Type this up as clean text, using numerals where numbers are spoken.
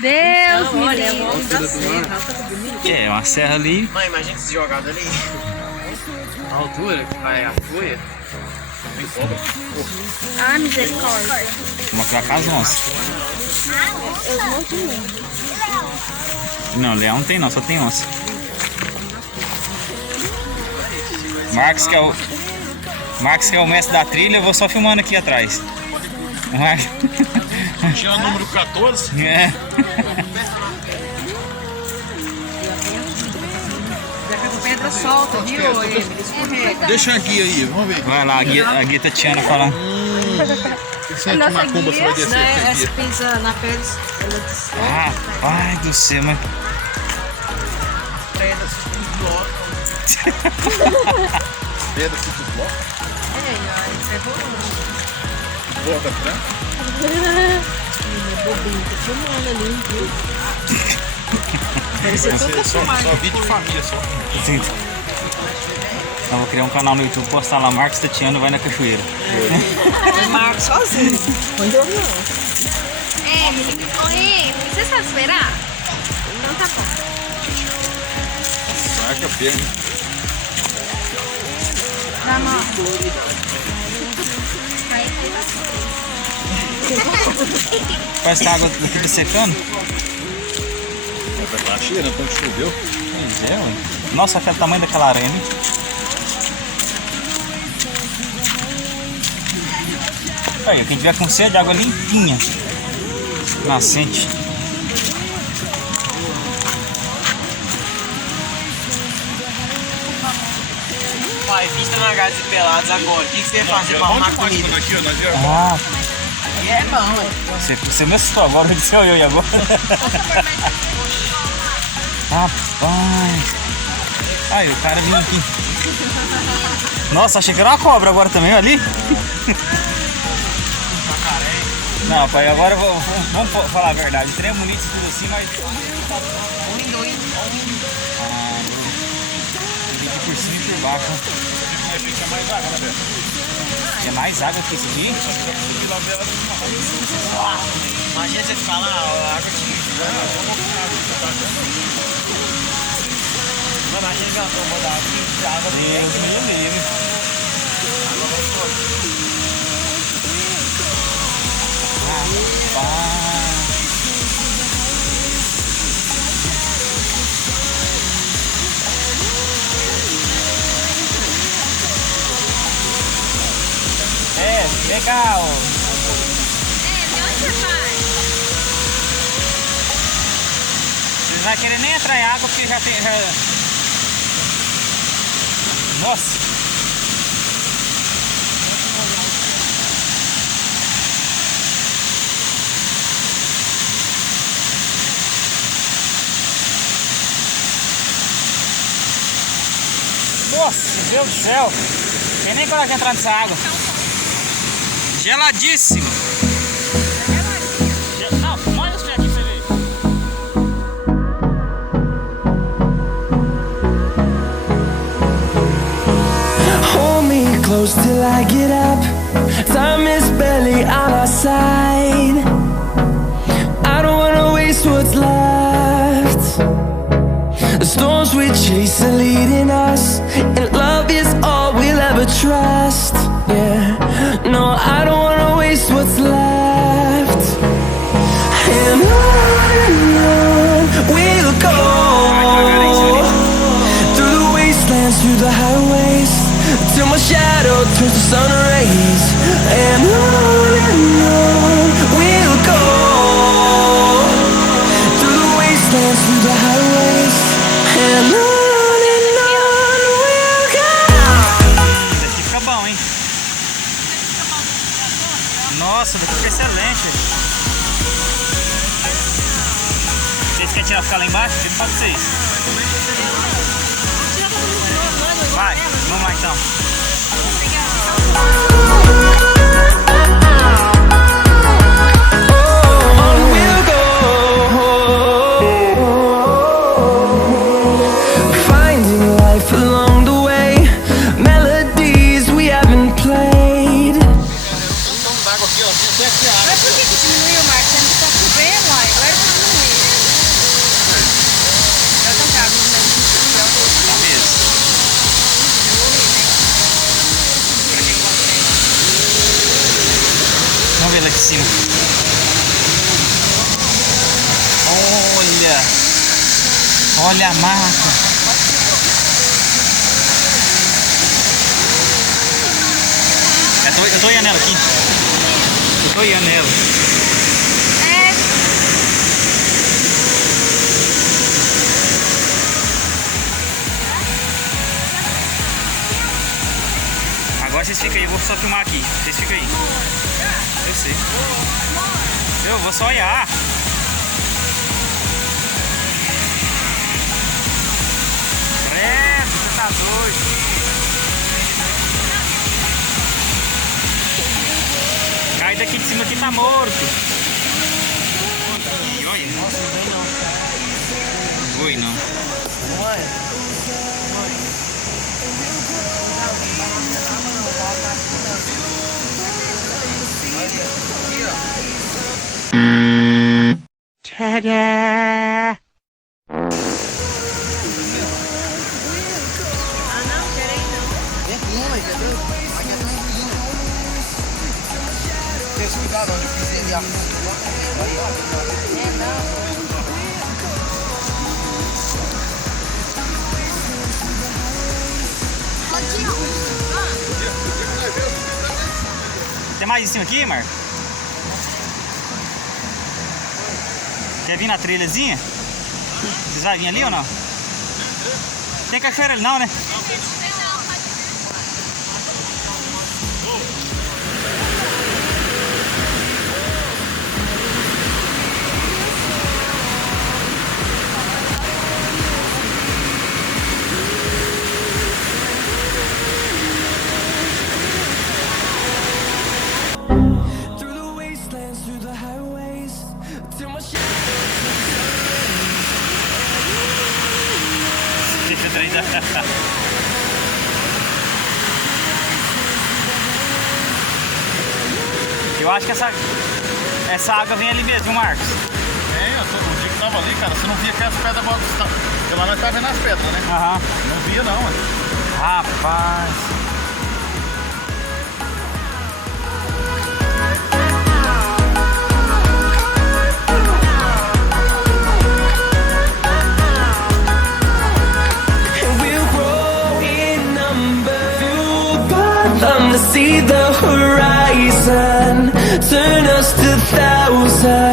Deus me livre. É, uma serra ali. Mãe, imagina se jogado ali. A altura que vai a folha. Ah, misericórdia. Vamos pra casa, onça. Eu não tenho. Não, leão não tem não, só tem onça. Marcos que é o mestre da trilha, eu vou só filmando aqui atrás. Tinha o número 14? É. Pedra solta, viu? Escorrega. Deixa a guia aí, vamos ver. Vai lá, a guia Tatiana falando. Você é macumba, você vai descer aqui. Essa pisa na pedra. Ah, ai do céu, mas... Pedra, um bloco. Pedra, tipo bloco. Bloco atrás. Bobinho, tô filmando ali, viu? Só vídeo de família, só. Sim. Eu vou criar um canal no YouTube, postar lá, Marcos Tatiana vai na cachoeira. Marcos sozinho. Onde eu não. Oi, você sabe esperar? Então tá bom. Saca a perna. Na mão. Parece que a água daqui tá secando. Vai estar cheirando quando choveu. Pois é, ué. Nossa, aquele tamanho daquela aranha, hein? Aí, quem tiver com sede, água limpinha. Nascente. Pai, vista na casa de pelados agora. O que você ia fazer pra arrumar comida? Ah, E é bom, ué. você me assustou agora, eu disse eu e agora. Rapaz. Aí, o cara vindo aqui. Nossa, achei que era uma cobra agora também, ali. Não, pai, agora vamos falar a verdade. Trem bonito tudo assim, mas... Ah, vídeo por cima e por baixo. É mais água que isso aqui? Imagina você ficar lá, a água te... Imagina que ela tomou da água de Deus me livre. É, legal. De onde você vai? Vocês não vão querer nem entrar em água porque já tem... Nossa! Nossa, meu Deus do céu! Tem nem coragem de entrar nessa água. Geladíssimo! Não, molha os pés aqui pra você ver. Hold me close till I get up. Time is barely on our side. I don't wanna waste what's left. The storms we chase are leading us, and love is all we'll ever trust. Yeah, no, I don't wanna waste what's left. And on we'll go, through the wastelands, through the highways, till my shadow turns to sun rays. And on we'll go, through the wastelands, through the highways, and on we'll go. Daqui fica bom, hein? Nossa, daqui fica excelente. Vocês querem tirar ficar lá embaixo? Eu falo pra vocês. Vai, vamos lá então. On we'll go, finding life along the way, melodies we haven't played. Então, água aqui, ó. Tem até cima. Olha. Olha a marca. Eu tô olhando ela aqui. Eu tô olhando ela. Agora vocês ficam aí, eu vou só filmar aqui. Vocês ficam aí. Eu sei. Eu vou só olhar. Credo, você tá doido. Cai daqui de cima que tá morto. E olha. Nossa, não vem não. Oi, não. Tadá! Cuidado, onde eu fiz ele. Tem mais em cima aqui, Marco? Quer vir na trilhazinha? Vocês vão vir ali ou não? Tem cachoeira ali não, né? Through the wastelands, through the highways, till my Eu acho que essa água vem ali mesmo, Marcos. O dia que tava ali, cara, você não via que as pedras agora. Porque lá nós tá vendo as pedras, né? Aham. Não via não, mano. Rapaz. we'll grow in number. Fueled by them to see the horizon, turn us to thousands.